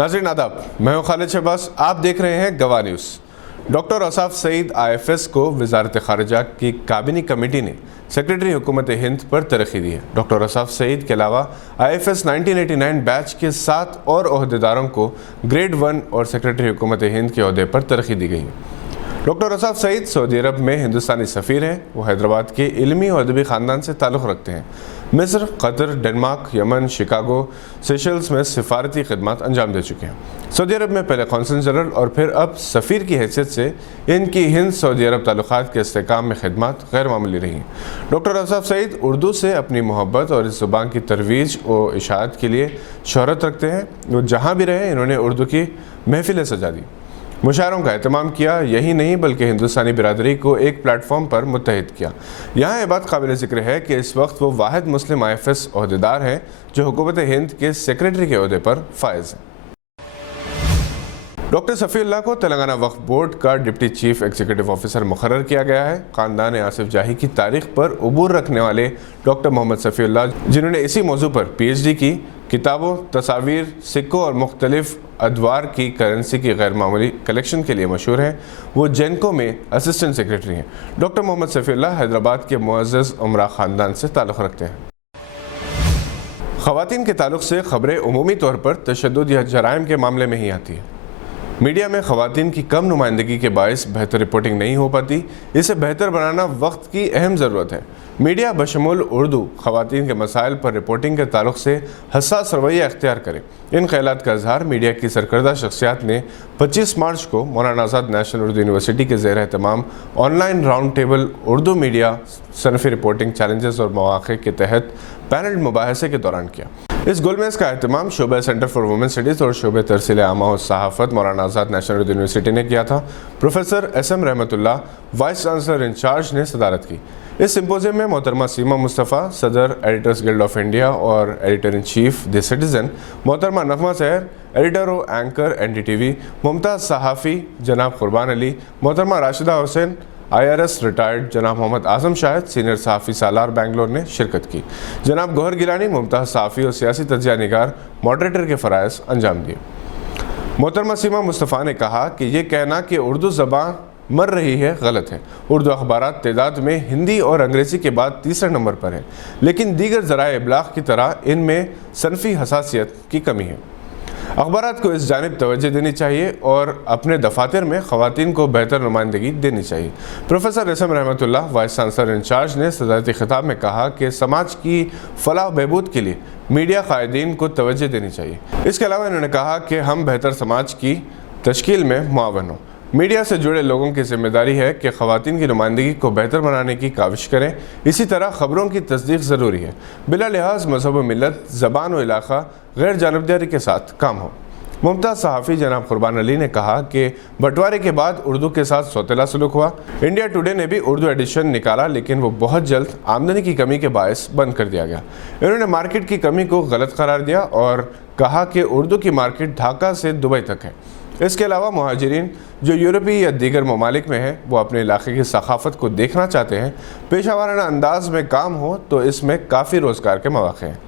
नाज़रीन आदाब, मैं हूं खालिद शहबाज। आप देख रहे हैं गवाह news. Doctor Ausaf Saeed IFS को वजारत ख़ारिजा की काबीनी कमेटी ने सेक्रेटरी हुकूमत हिंद पर तरक्की दी है। डॉक्टर औसाफ सईद के अलावा IFS 1989 बैच के 7 और ओहदेदारों को ग्रेड 1 और सेक्रेटरी हुकूमत हिंद के ओहदे पर तरक्की दी गई है। डॉक्टर औसाफ सईद सऊदी अरब में हिंदुस्तानी सफ़ीर हैं। वो हैदराबाद के इल्मी और अदबी ख़ानदान से ताल्लुक़ रखते हैं। मिस्र, Qatar, Denmark, Yemen, Chicago, Seychelles में सिफारती खिदमत अंजाम दे चुके हैं। सऊदी अरब में पहले कौंसल जनरल और फिर अब सफ़ीर की हैसियत से इनकी हिंद सऊदी अरब ताल्लुक़ात के इस्तेहकाम में खिदमत गैर मामूली रही हैं। डॉक्टर औसाफ सईद उर्दू से अपनी मोहब्बत और इस ज़ुबान की तरवीज और इशाअत के लिए शोहरत रखते हैं। वो जहाँ भी रहे इन्होंने उर्दू की महफिलें सजा दी, मुशायरों का एहतमाम किया। यही नहीं बल्कि हिंदुस्तानी बिरादरी को एक प्लेटफॉर्म पर मुत्तहिद किया। यहाँ ये बात काबिल ज़िक्र है कि इस वक्त वो वाहिद मुस्लिम IFS ओहदेदार हैं जो हुकूमत हिंद के सेक्रेटरी के ओहदे पर फायज हैं। डॉक्टर सफ़ीउल्लाह को तेलंगाना वक्फ बोर्ड का डिप्टी चीफ एग्जीक्यूटिव ऑफिसर मुकर्रर किया गया है। ख़ानदान आसिफ जाही की तारीख पर उबूर रखने वाले डॉक्टर मोहम्मद सफ़ीउल्लाह, जिन्होंने इसी मौजू पर PhD की, किताबों, तस्वीर, सिक्कों और मुख्तलिफ अदवार की करेंसी की गैर मामूली कलेक्शन के लिए मशहूर हैं। वो जेनको में असिस्टेंट सेक्रेटरी हैं। डॉक्टर मोहम्मद सफ़ीउल्लाह हैदराबाद के मुअज़्ज़ज़ उमरा ख़ानदान से ताल्लुक़ रखते हैं। ख़वातीन के ताल्लुक़ से ख़बरें उमूमी तौर पर तशद्दुद या जराइम के मामले में ही आती है। मीडिया में ख़वातीन की कम नुमाइंदगी के बायस बेहतर रिपोर्टिंग नहीं हो पाती। इसे बेहतर बनाना वक्त की अहम ज़रूरत है। मीडिया बशमूल उर्दू ख़वातीन के मसाइल पर रिपोर्टिंग के ताल्लुक़ से हसास रवैया अख्तियार करे। इन ख़यालात का इज़हार मीडिया की सरकर्दा शख्सियात ने 25 मार्च को मौलाना आज़ाद नेशनल उर्दू यूनिवर्सिटी के ज़ेर एहतमाम online round table Urdu media सनफ़ी रिपोर्टिंग चैलेंजेस और मौक़े के तहत पैनल मुबाहसे के दौरान किया। इस गोलमेज़ का एहतमाम शोबे सेंटर फॉर वुमेन स्टडीज़ और शोबे तरसील आमा और सहाफ़त मौलाना आज़ाद नेशनल उर्दू यूनिवर्सिटी ने किया था। प्रोफेसर SM रहमतुल्लाह वाइस चांसलर इंचार्ज ने सदारत की। इस सिम्पोजियम में मोहतरमा सीमा मुस्तफ़ा, सदर एडिटर्स गिल्ड ऑफ इंडिया और editor in chief the citizen, मोहतरमा नगमा सहर, एडिटर और एंकर NDTV, मुमताज़ सहाफ़ी जनाब कुर्बान अली, मोहतरमा राशिदा हुसैन, IRS रिटायर्ड जनाब मोहम्मद आज़म शाहिद, सीनियर सहाफ़ी सालार बेंगलोर ने शिरकत की। जनाब गौहर गिलानी, मुमताज़ सहाफ़ी और सियासी तज्ज़िया निगार मॉडरेटर के फ़राइज़ अंजाम दिए। मोहतरमा सीमा मुस्तफ़ा ने कहा कि ये कहना कि उर्दू ज़बान मर रही है गलत है। उर्दू अखबारात तादाद में हिंदी और अंग्रेज़ी के बाद तीसरे नंबर पर है, लेकिन दीगर ज़राए इब्लाग़ की तरह इनमें सनफ़ी हसासियत की कमी है। अखबारात को इस जानिब तवज्जो देनी चाहिए और अपने दफातर में ख़वातीन को बेहतर नुमाइंदगी देनी चाहिए। प्रोफेसर SM रहमतुल्लाह वाइस चांसलर इंचार्ज ने सदारती खिताब में कहा कि समाज की फलाह बहबूद के लिए मीडिया क़ायदीन को तवज्जो देनी चाहिए। इसके अलावा इन्होंने कहा कि हम बेहतर समाज की तश्कील में मुआवन हों। मीडिया से जुड़े लोगों की जिम्मेदारी है कि ख़वातीन की नुमाइंदगी को बेहतर बनाने की काविश करें। इसी तरह ख़बरों की तस्दीक ज़रूरी है, बिला लिहाज मज़हब व मिलत, ज़बान व इलाक़ा, गैर जानबदारी के साथ काम हो। मुमताज़ सहाफ़ी जनाब कुर्बान अली ने कहा कि बंटवारे के बाद उर्दू के साथ सौतेला सलूक हुआ। इंडिया टुडे ने भी उर्दू एडिशन निकाला, लेकिन वो बहुत जल्द आमदनी की कमी के बायस बंद कर दिया गया। इन्होंने मार्केट की कमी को गलत करार दिया और कहा कि उर्दू की मार्केट ढाका से दुबई तक है। इसके अलावा मुहाजिरीन जो यूरोपीय या दीगर ममालिक में हैं, वो अपने इलाके की सकाफ़त को देखना चाहते हैं। पेशावराना अंदाज में काम हो तो इसमें काफ़ी रोज़गार के मौक़े हैं।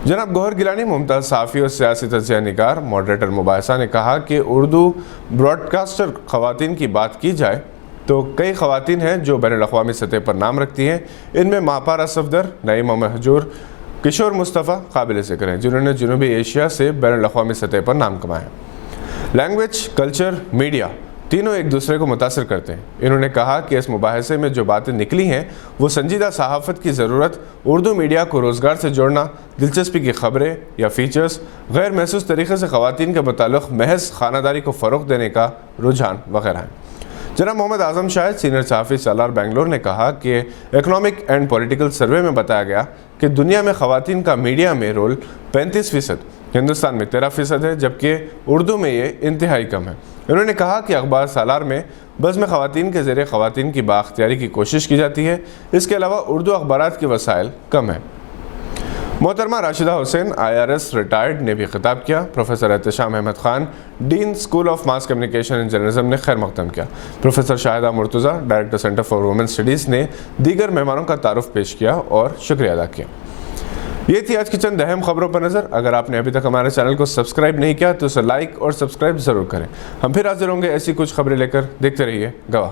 जनाब गौहर गिलानी, मुमताज़ सहाफ़ी और सियासी तज्ज़िया निगार मॉडरेटर मुबाहिसा ने कहा कि उर्दू ब्रॉडकास्टर ख़वातीन की बात की जाए तो कई ख़वातीन हैं जो बैनुल-अक़वामी सतह पर नाम रखती हैं। इनमें मापारा सफदर, नईमा महजूर, किशोर मुस्तफ़ा काबिल ज़िक्र हैं, जिन्होंने जनूबी एशिया से बैनुल-अक़वामी सतह पर नाम कमाया। लैंग्वेज, कल्चर, मीडिया तीनों एक दूसरे को मुतासिर करते हैं। इन्होंने कहा कि इस मुबाहिसे में जो बातें निकली हैं वो संजीदा सहाफ़त की ज़रूरत, उर्दू मीडिया को रोज़गार से जोड़ना, दिलचस्पी की ख़बरें या फ़ीचर्स, गैर महसूस तरीक़े से ख़वातीन के मुताल्लिक़ महज ख़ानादारी को फ़रोग़ देने का रुझान वगैरह हैं। जनाब मोहम्मद आज़म शाहिद, सीनियर सहाफ़ी सालार बेंगलोर ने कहा कि इकनॉमिक एंड पॉलिटिकल सर्वे में बताया गया कि दुनिया में ख़वातीन का मीडिया में रोल 35%, हिंदुस्तान में 13% है, जबकि उर्दू में ये इंतहाई कम है। उन्होंने कहा कि अखबार सालार में बज़्म ख़वातीन के ज़रिए ख़वातीन की बाख्तियारी की कोशिश की जाती है। इसके अलावा उर्दू अखबारात के वसाइल कम है। मोहतरमा राशिदा हुसैन, IRS रिटायर्ड ने भी खिताब किया। Professor Ehtesham Ahmed Khan, dean school of mass communication and journalism ने खैर मक़दम किया। Professor Shahida Murtaza, director centre for women studies ने दीगर मेहमानों का तारुफ पेश किया और शुक्रिया अदा किया। یہ تھی آج کی چند اہم خبروں پر نظر. اگر آپ نے ابھی تک ہمارے چینل کو سبسکرائب نہیں کیا تو اسے لائک اور سبسکرائب ضرور کریں. ہم پھر حاضر ہوں گے ایسی کچھ خبریں لے کر. دیکھتے رہیے گواہ.